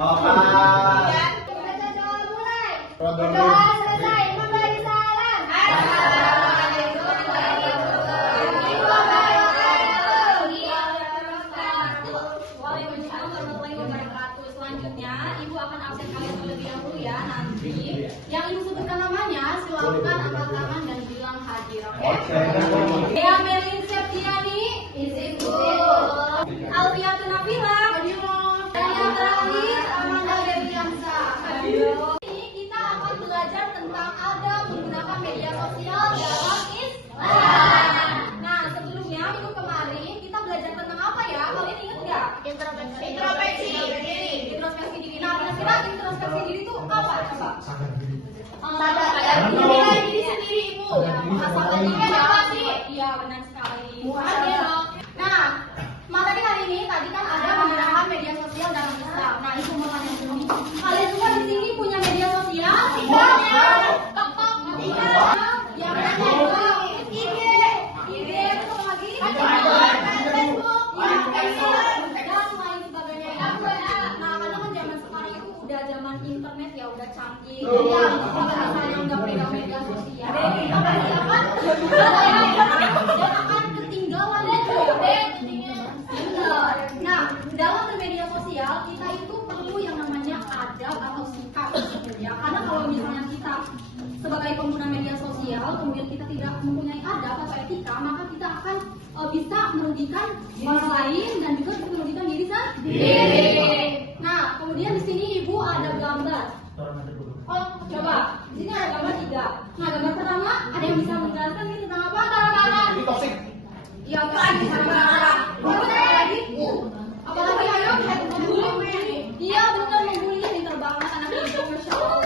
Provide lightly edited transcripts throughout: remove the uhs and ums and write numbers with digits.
Kemudian Kita doa mulai. Doa Doa selesai. Memberi salam. Assalamualaikum warahmatullahi wabarakatuh. Waalaikumsalam warahmatullahi wabarakatuh. Selanjutnya, Ibu akan absen kalian terlebih dahulu ya. Nanti yang Ibu sebutkan namanya, silakan angkat tangan dan bilang hadir. Oke? Dea Merlin Septiani, izinku. Alfiatun Nabila, dan yang terakhir Amanda Deviansa. Ini kita akan belajar tentang adab menggunakan media sosial dalam Islam. Nah, sebelumnya minggu kemarin kita belajar tentang apa ya? Kalian ingat nggak? Introspeksi diri. Introspeksi diri. Nah, kira-kira introspeksi diri itu apa? Coba. Sadar diri sendiri, Ibu. Ya, menghafalkan diri apa sih? Iya, benar sekali. Nah, materi hari ini tadi kan ada menggunakan media sosial dalam Islam. Nah, Ibu mau tanya dulu nih. Kalian semua di sini punya media sosial? Tidak. TikTok? Tidak. Yang kedua, IG. Terus apa lagi? Facebook. Dan lain sebagainya. Nah, karena kan zaman sekarang itu udah zaman internet ya, udah canggih. Jadi ya, kalau misalnya nggak pegang media sosial, kita pasti akan ketinggalan Nah, dalam bermedia sosial kita itu perlu yang namanya adab atau sikap ya. Karena kalau misalnya kita sebagai pengguna media sosial kemudian kita tidak mempunyai adab atau etika, maka kita akan bisa merugikan orang lain dan juga bisa merugikan diri sendiri. Nah, kemudian di sini Ibu ada gambar. Oh, coba. Di sini ada gambar 3. Nah, gambar pertama ada yang bisa menjelaskan ini tentang apa? Ini toksik. Iya, kan bisa marah. Terus apa lagi? Apalagi ayo membuli. Iya, benar membuli, pintar banget anak itu, masya Allah.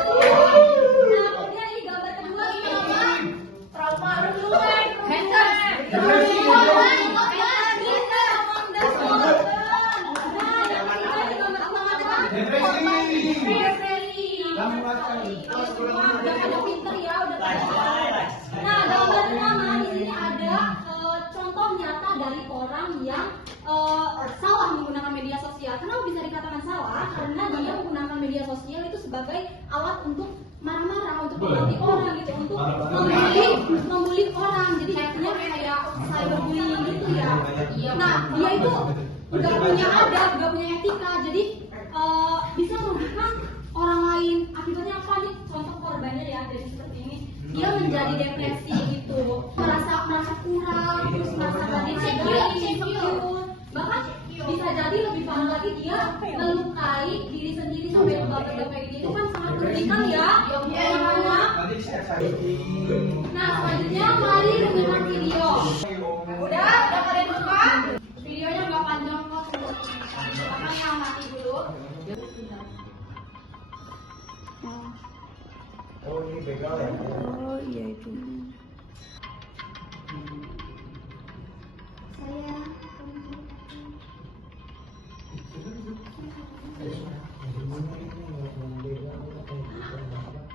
Nah, kemudian ini gambar kedua ini apa? Trauma, udah pada pinter ya, udah pada. Nah, gambar pertama di sini ada contoh nyata dari orang yang salah menggunakan media sosial. Kenapa bisa dikatakan salah? Karena dia menggunakan media sosial itu sebagai alat untuk marah-marah, untuk memaki orang gitu, untuk membuli orang. Jadi artinya kayak cyberbullying gitu ya. Nah, dia itu nggak punya adab, nggak punya etika, jadi bisa merugikan orang lain. Akibatnya apa nih? Contoh korbannya ya, jadi seperti ini. Dia menjadi depresi gitu, merasa kurang, terus merasa tadi insecure, bahkan bisa jadi lebih parah lagi dia melukai diri sendiri sampai lebam-lebam kayak gitu. Itu kan sangat merugikan ya, teman-teman. Nah, selanjutnya mari dengarkan video. Udah kalian buka? Videonya nggak panjang kok, silakan yang mati dulu. Oh, ini begal ya? Oh iya itu. Saya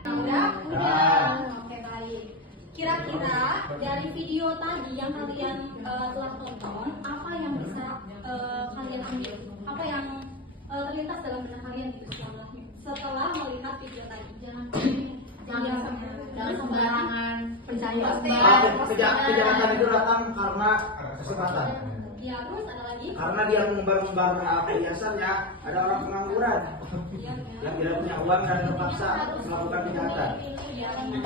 Udah. Oke, baik. Kira-kira dari video tadi yang kalian telah tonton, apa yang bisa kalian ambil? Apa yang terlintas dalam benak kalian gitu setelah melihat video tadi? Jangan sembarangan percaya. Kejahatan itu datang karena kesempatan. Ya, terus ada lagi? Karena dia mengumbar-umbar perhiasannya, ada orang pengangguran yang tidak punya uang dan terpaksa melakukan kejahatan.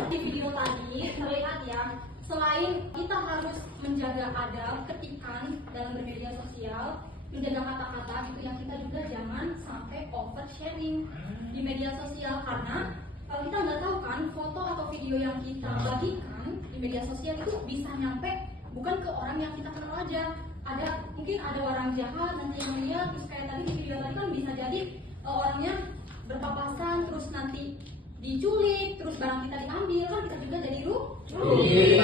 Di video tadi terlihat ya, selain kita harus menjaga adab, ketikan dalam bermedia sosial, menjaga kata-kata gitu ya, kita juga jangan sampai over sharing di media sosial. Karena kalau kita nggak tahu kan, foto atau video yang kita bagikan di media sosial itu bisa nyampe bukan ke orang yang kita kenal aja. Mungkin ada orang jahat nanti yang lihat, terus kayak tadi di video tadi kan bisa jadi orangnya berpapasan, terus nanti diculik, terus barang kita diambil, kan kita juga jadi rugi.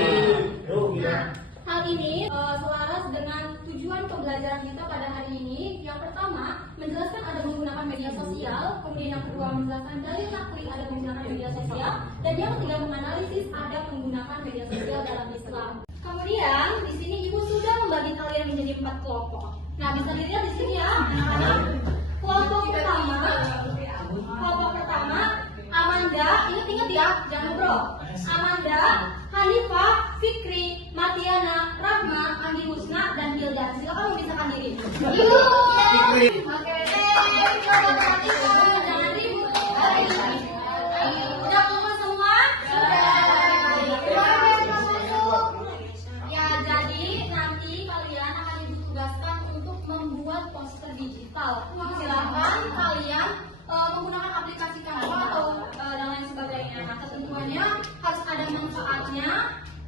Nah, hal ini selaras dengan tujuan pembelajaran kita pada hari ini. Yang pertama, menjelaskan ada menggunakan media sosial, kemudian yang kedua menjelaskan dalil nakli ada menggunakan media sosial, dan yang ketiga menganalisis ada menggunakan media sosial dalam Islam. Kemudian di sini Ibu sudah membagi kalian menjadi 4 kelompok. Nah, bisa dilihat di sini ya, anak-anak. Kelompok pertama siap, jangan ngobrol. Amanda, Hanifah, Fikri, Martiana, Rahma, Anggi Husna, dan Hilda. Silakan memisahkan diri. Fikri. Oke, jangan ribut. Udah kumpul semua? Ya, jadi nanti kalian akan ditugaskan untuk membuat poster digital. Silakan kalian menggunakan aplikasi Canva atau dan lain sebagainya. Nah, ketentuannya harus ada manfaatnya,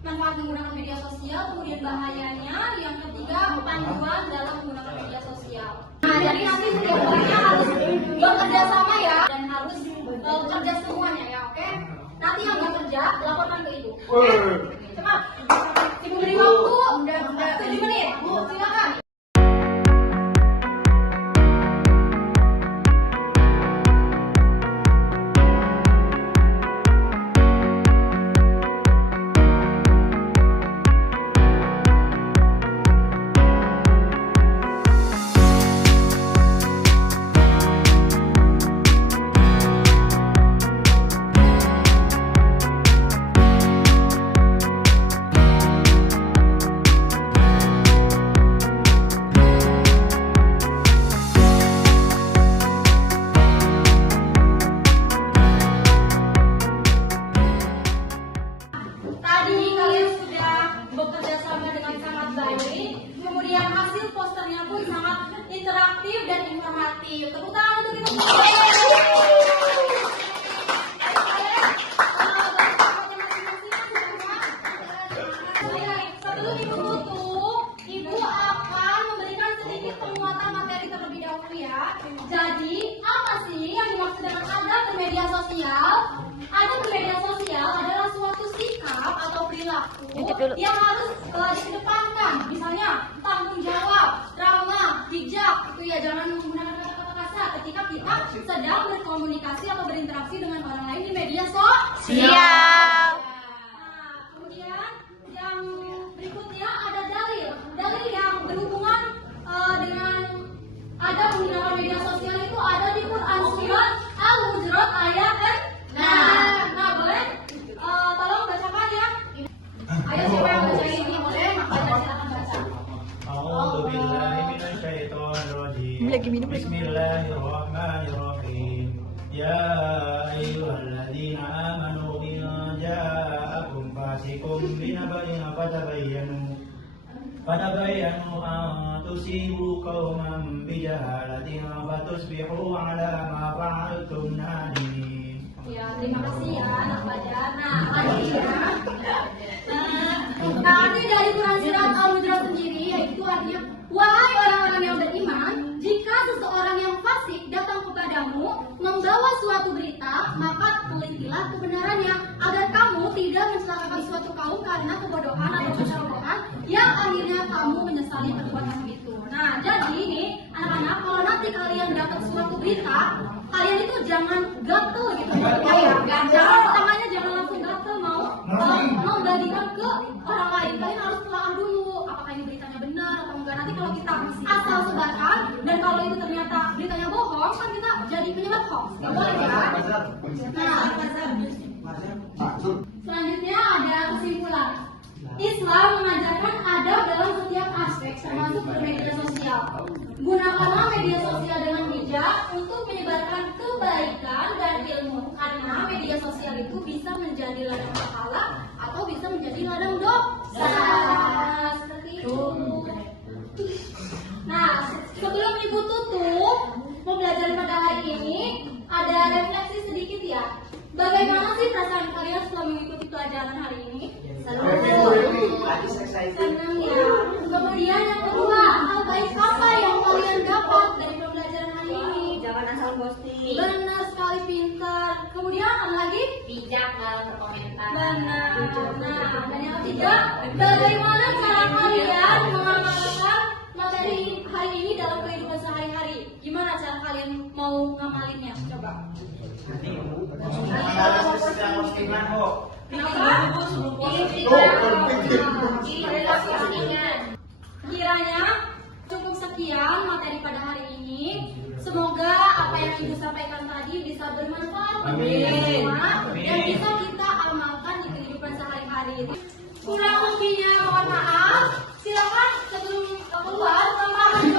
manfaat menggunakan media sosial, kemudian bahayanya, yang ketiga panduan dalam menggunakan media sosial. Nah, jadi nanti setiap orangnya harus bekerja sama ya, dan harus kerja semuanya ya, oke? Nanti yang nggak kerja laporkan ke ibu. Cepat, ibu beri waktu 7 menit. Bu, silakan. Tadi kalian sudah bekerja sama dengan sangat baik, kemudian hasil posternya pun sangat interaktif dan informatif. Tepuk tangan untuk itu. Sebelum ibu tutup, ibu akan memberikan sedikit penguatan materi terlebih dahulu ya. Jadi apa sih yang dimaksud dengan adab bermedia sosial? Adab bermedia sosial adalah suatu sikap atau perilaku yang harus dikedepankan. Misalnya tanggung jawab, ramah, bijak, itu ya, jangan menggunakan kata-kata kasar ketika kita sedang berkomunikasi atau berinteraksi dengan orang lain di media sosial. Nah, kemudian yang berikutnya ada dalil. Dalil yang berhubungan dengan adab menggunakan media sosial itu ada di Quran surat Al-Hujurat ayat 6. Nah, boleh tolong bacakan ya. Ayo siapa yang baca ini boleh, makanya silakan baca. A'udzu billahi minasyaitonir rajim. Bismillahirrahmanirrahim. Ya ayyuhalladzina amanu in ja'akum fasiqun binaba'in fatabayyanu an tusibu qauman bijahalatin fatusbihu 'ala ma fa'altum nadimin. Ya, terima kasih ya anak pelajar. Nah, lagi ya. Nah, arti dari Quran surat Al-Hujurat sendiri yaitu artinya, wahai orang-orang yang beriman, jika seseorang yang fasik datang kepadamu membawa suatu berita, maka telitilah kebenarannya agar kamu tidak mencelakakan suatu kaum karena kebodohan atau kecerobohan yang akhirnya kamu menyesali perbuatan itu. Nah, jadi ini anak-anak, kalau nanti kalian dapat suatu berita, kalian itu jangan gatel gitu ya, tangannya jangan langsung gatel mau membagikan ke orang lain. Kalian harus telaah dulu apakah ini beritanya benar atau enggak. Nanti kalau kita asal sebarkan dan kalau itu ternyata beritanya bohong, kan kita jadi penyebar hoax. Nggak boleh ya. Nah, selanjutnya ada kesimpulan. Islam mengajarkan adab dalam setiap aspek, termasuk bermedia sosial. Gunakanlah media sosial dengan bijak untuk menyebarkan kebaikan dan ilmu, karena media sosial itu bisa menjadi ladang pahala atau bisa menjadi ladang dosa. Seperti itu. Nah, sebelum ibu tutup pembelajaran pada hari ini, ada refleksi sedikit ya. Bagaimana sih perasaan kalian setelah mengikuti pelajaran hari ini? Senang ya. Kemudian yang kedua, hal baik apa yang kalian dapat dari pembelajaran hari ini? Jangan asal ghosting. Benar sekali, pintar. Kemudian apa lagi? Bijak dalam berkomentar. Benar. Nah, dan yang ketiga, bagaimana cara kalian mengamalkan materi hari ini dalam kehidupan sehari-hari? Gimana cara kalian mau ngamalinnya? Coba. Kiranya cukup sekian materi pada hari ini. Semoga apa yang ibu sampaikan tadi bisa bermanfaat bagi kita semua dan bisa kita hari ini. Kurang lebihnya mohon maaf. Silakan sebelum keluar, Bapak